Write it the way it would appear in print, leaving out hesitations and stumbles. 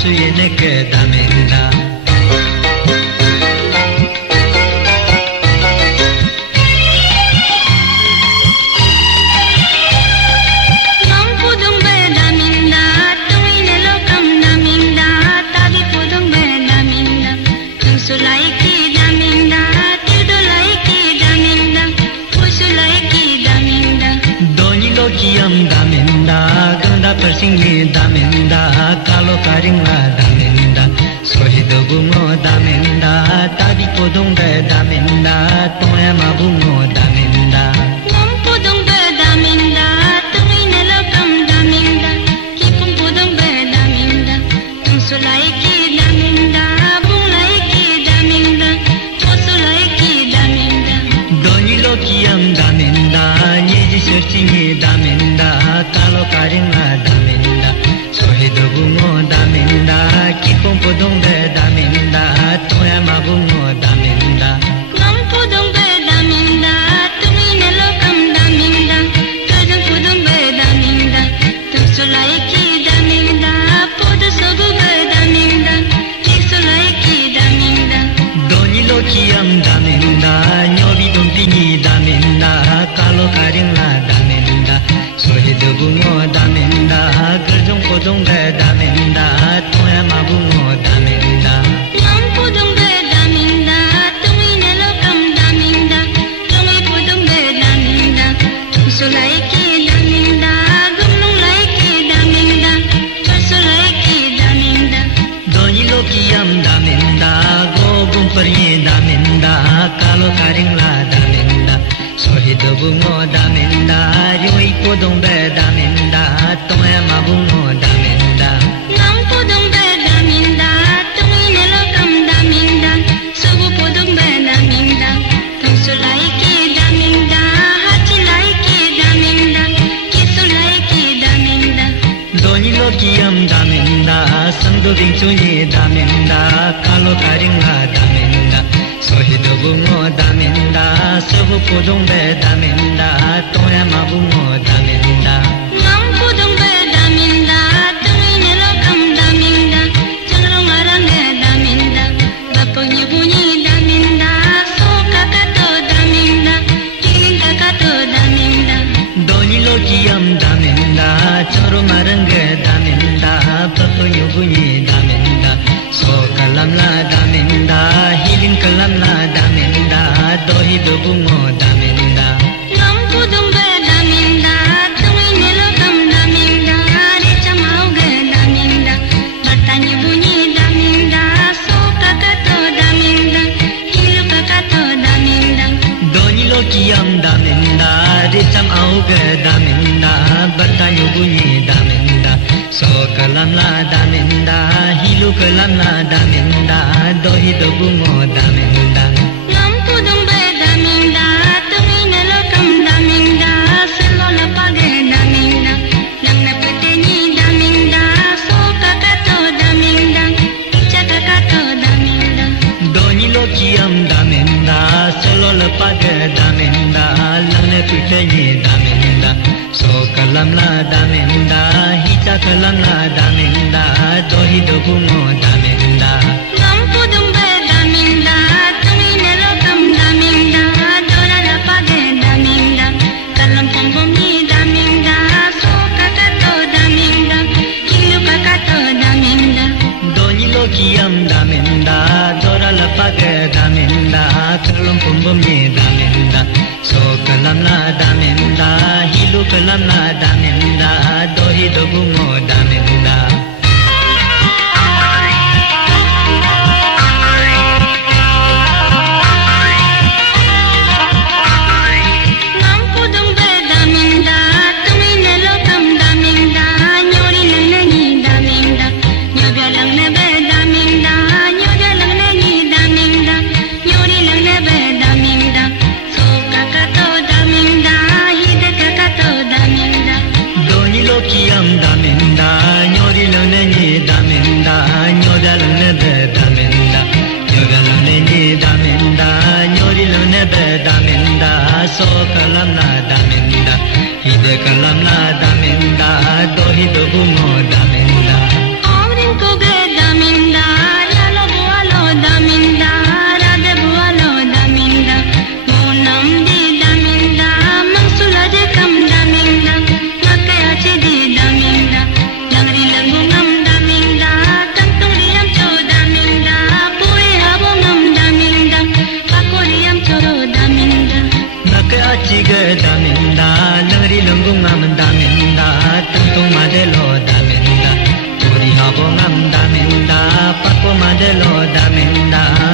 su yene ke damenda Persingi damenda kalo karingla damenda sohido bungo damenda tabi podong be damenda toya mabungo damenda nam podong be damenda tumi nelokam damenda kipum podong be damenda tum sulai ki damenda bunglai ki damenda posulai ki damenda doni lokiyam damenda nyeji sercingi damenda kalo karingla sohido bungo damenda kipom podong be damenda toya mabungo damenda nam podong be damenda tumi nelokam damenda tujung podong be damenda tum sulai ki damenda pod sogu be damenda sulai ki damenda doni lokiyam damenda nyobi dumpingi damenda kalo karingla damenda sohido bungo damenda kerjong podong be damenda toya mabungo damenda nam podong be damenda tumi nelokam damenda tumi podong be damenda sulai ki damenda gumnung lai ki damenda sulai ki damenda doni lokiyam damenda gogum perye damenda kalo karingla damenda sohido bungo damenda yoi podong be damenda toya mabungo damenda nam podong be damenda tumi nelokam damenda sugu podong be damenda tum sulai ki damenda hachi lai ki damenda kisulai ki damenda doni lokiyam damenda sangdo bingchuni damenda kalo karingla damenda sohido bungo damenda sugu podong be damenda toya mabungo damenda nam podong be damenda tumi nelokam damenda jangrong arange damenda bapongnya bunyi damenda so kakato damenda kilin kakato damenda doni lokiyam damenda choro maranga damenda papunyu bunyi damenda so kalamla damenda hilin kalamla damenda dohi dobungo damenda nam podong be damenda tumi nelokam damenda richa mauge damenda batanya bunyi damenda so kakato damenda kilu kakato damenda doni lokiyam damenda recham auga damenda batanyu bunyi damenda so kalamla damenda hilu kalamla damenda dohi dobungo damenda nam podong be damenda tumi nelokam damenda selola page damenda nang napetenyi damenda so kakato damenda richa kakato damenda doni lokiyam damenda solo lepaga damenda lane pitenye damenda so kalamla damenda hicha kalamla damenda dohi dobungo damenda nam podong be damenda tumi nelokam damenda dora la page damenda kalam pombom ni damenda so kakato damenda kilu kakato damenda doni lokiyam damenda dora lepaga damenda kalum pumbum ni damenda so kalamla damenda hilu kalamla damenda dohi dobungo damenda nam podong be damenda tumi nelokam damenda nyori langne ni damenda nyobya langne be damenda nyobya langne ni damenda nyori langne be damenda so kakato damenda hide kakato damenda doni lokiyam damenda nyori langne ni damenda nyobya langne be damenda nyobya langne ni damenda nyori langne be damenda so kalamla damenda hide kalamla damenda dohi dobungo damenda aurin ko ge de lo daminda